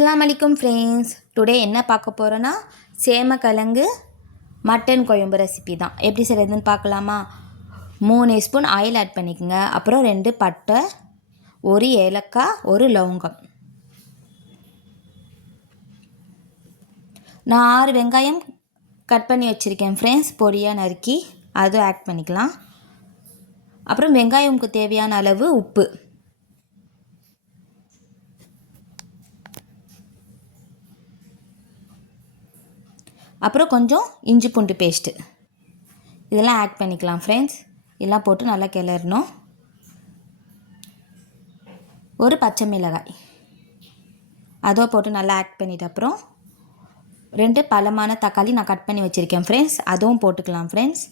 அஸ்ஸலாமு அலைக்கும் friends. Today என்ன பார்க்க போகிறோன்னா சேமக்கிழங்கு மட்டன் குழம்பு ரெசிபி தான். எப்படி செய்கிறதுன்னு பார்க்கலாமா? 3 ஸ்பூன் ஆயில் ஆட் பண்ணிக்கோங்க. அப்புறம் 2 பட்டை, 1 ஏலக்காய், 1 லவங்கம். நான் 6 வெங்காயம் கட் பண்ணி வச்சுருக்கேன் ஃப்ரெண்ட்ஸ், பொடியாக நறுக்கி அதுவும் ஆட் பண்ணிக்கலாம். அப்புறம் வெங்காயமுக்கு தேவையான அளவு உப்பு, அப்புறம் கொஞ்சம் இஞ்சி பூண்டு பேஸ்ட்டு இதெல்லாம் ஆட் பண்ணிக்கலாம் ஃப்ரெண்ட்ஸ். எல்லாம் போட்டு நல்லா கிளறணும். ஒரு பச்சை மிளகாய் அதோ போட்டு நல்லா ஆட் பண்ணிவிட்டு அப்புறம் 2 பழமான தக்காளி நான் கட் பண்ணி வச்சுருக்கேன் ஃப்ரெண்ட்ஸ், அதுவும் போட்டுக்கலாம் ஃப்ரெண்ட்ஸ்.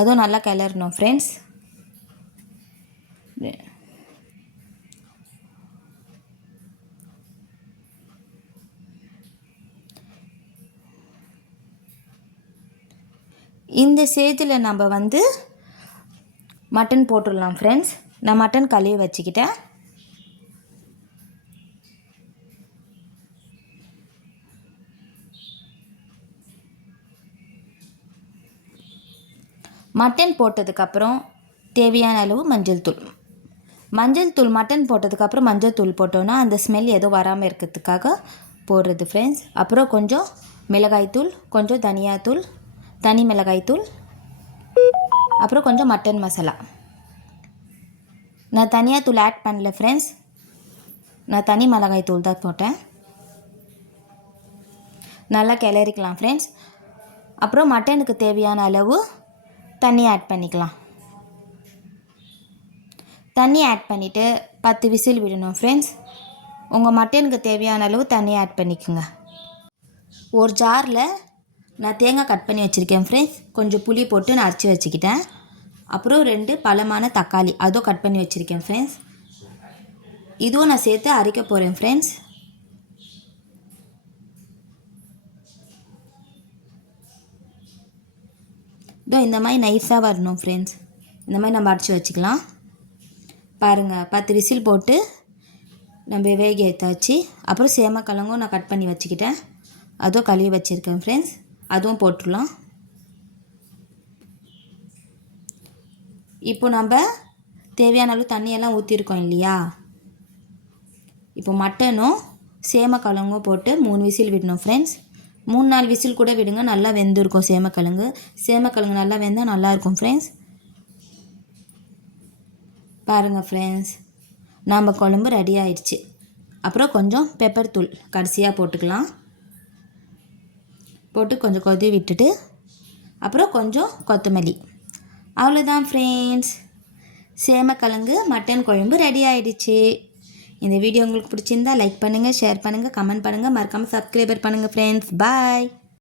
அதுவும் நல்லா கிளறணும் ஃப்ரெண்ட்ஸ். இந்த ஸ்டேஜில் நம்ம மட்டன் போட்டுடலாம் ஃப்ரெண்ட்ஸ். நான் மட்டன் கழுவி வச்சுக்கிட்டேன். மட்டன் போட்டதுக்கப்புறம் தேவையான அளவு மஞ்சள் தூள் மட்டன் போட்டதுக்கப்புறம் மஞ்சள் தூள் போட்டோன்னா அந்த ஸ்மெல் எதுவும் வராமல் இருக்கிறதுக்காக போடுறது ஃப்ரெண்ட்ஸ். அப்புறம் கொஞ்சம் மிளகாய்த்தூள், கொஞ்சம் தனியாத்தூள், தனி மிளகாய்த்தூள், அப்புறம் கொஞ்சம் மட்டன் மசாலா. நான் தனியாத்தூள் ஆட் பண்ணல ஃப்ரெண்ட்ஸ், நான் தனி மிளகாய்த்தூள் தான் போட்டேன். நல்லா கிளறிக்கலாம் ஃப்ரெண்ட்ஸ். அப்புறம் மட்டனுக்கு தேவையான அளவு தண்ணி ஆட் பண்ணிக்கலாம். தண்ணி ஆட் பண்ணிவிட்டு 10 விசில் விடணும் ஃப்ரெண்ட்ஸ். உங்கள் மட்டனுக்கு தேவையான அளவு தண்ணி ஆட் பண்ணிக்கோங்க. ஒரு ஜாரில் நான் தேங்காய் கட் பண்ணி வச்சுருக்கேன் ஃப்ரெண்ட்ஸ், கொஞ்சம் புளி போட்டு நான் அரைச்சி வச்சுக்கிட்டேன். அப்புறம் 2 பழமான தக்காளி அதுவும் கட் பண்ணி வச்சுருக்கேன் ஃப்ரெண்ட்ஸ், இதுவும் நான் சேர்த்து அரைக்க போகிறேன் ஃப்ரெண்ட்ஸ். இதோ இந்த மாதிரி நைஸாக வரணும் ஃப்ரெண்ட்ஸ். இந்த மாதிரி நம்ம அரைச்சி வச்சுக்கலாம். பாருங்கள், 10 விசில் போட்டு நம்ம வேக ஏற்றாச்சு. அப்புறம் சேமக்கிழங்கும் நான் கட் பண்ணி வச்சுக்கிட்டேன், அதுவும் கழுவி வச்சுருக்கேன் ஃப்ரெண்ட்ஸ், அதுவும் போட்டுடலாம். இப்போ நம்ம தேவையான அளவு தண்ணியெல்லாம் ஊற்றிருக்கோம் இல்லையா? இப்போ மட்டனும் சேமக்கிழங்கும் போட்டு 3 விசில் விடணும் ஃப்ரெண்ட்ஸ். 3-4 விசில் கூட விடுங்க, நல்லா வெந்திருக்கும் சேமக்கிழங்கு நல்லா வெந்தால் நல்லாயிருக்கும் ஃப்ரெண்ட்ஸ். பாருங்கள் ஃப்ரெண்ட்ஸ், நம்ம குழம்பு ரெடி ஆயிடுச்சு. அப்புறம் கொஞ்சம் பெப்பர் தூள் கடைசியாக போட்டுக்கலாம். போட்டு கொஞ்சம் கொதி விட்டுட்டு அப்புறம் கொஞ்சம் கொத்தமல்லி. அவ்வளோதான் ஃப்ரெண்ட்ஸ், சேமக்கிழங்கு மட்டன் குழம்பு ரெடி ஆகிடுச்சு. இந்த வீடியோ உங்களுக்கு பிடிச்சிருந்தா லைக் பண்ணுங்கள், ஷேர் பண்ணுங்கள், கமெண்ட் பண்ணுங்கள், மறக்காமல் சப்ஸ்கிரைபர் பண்ணுங்கள் ஃப்ரெண்ட்ஸ். பாய்.